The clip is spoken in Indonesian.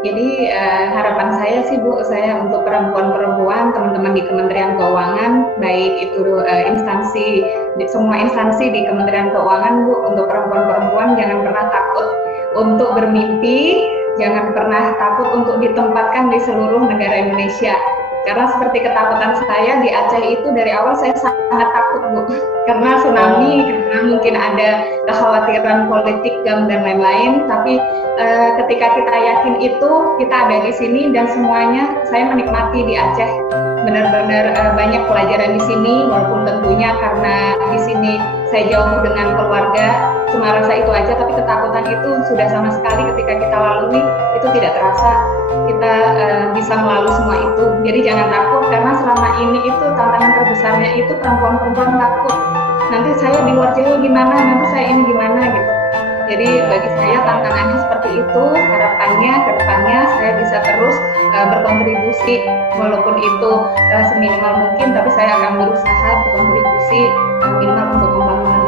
Jadi harapan saya sih Bu, saya untuk perempuan-perempuan, teman-teman di Kementerian Keuangan, baik itu instansi, semua instansi di Kementerian Keuangan Bu, untuk perempuan-perempuan jangan pernah takut untuk bermimpi, jangan pernah takut untuk ditempatkan di seluruh negara Indonesia. Karena seperti ketakutan saya di Aceh itu dari awal saya sangat takut Bu, karena tsunami, Oh, karena mungkin ada kekhawatiran politik dan lain-lain, tapi ketika kita yakin itu kita ada di sini dan semuanya saya menikmati di Aceh benar-benar banyak pelajaran di sini walaupun tentunya karena di sini saya jauh dengan keluarga cuma rasa itu aja tapi ketakutan itu sudah sama sekali ketika kita lalui itu tidak terasa kita bisa melalui semua itu jadi jangan takut karena selama ini itu tantangan terbesarnya itu perempuan-perempuan takut nanti saya di luar jauh gimana nanti saya ini gimana gitu jadi iya, bagi saya tantangannya seperti itu, harapannya ke depannya saya bisa terus berkontribusi walaupun itu seminimal mungkin, tapi saya akan berusaha berkontribusi minimal untuk membangun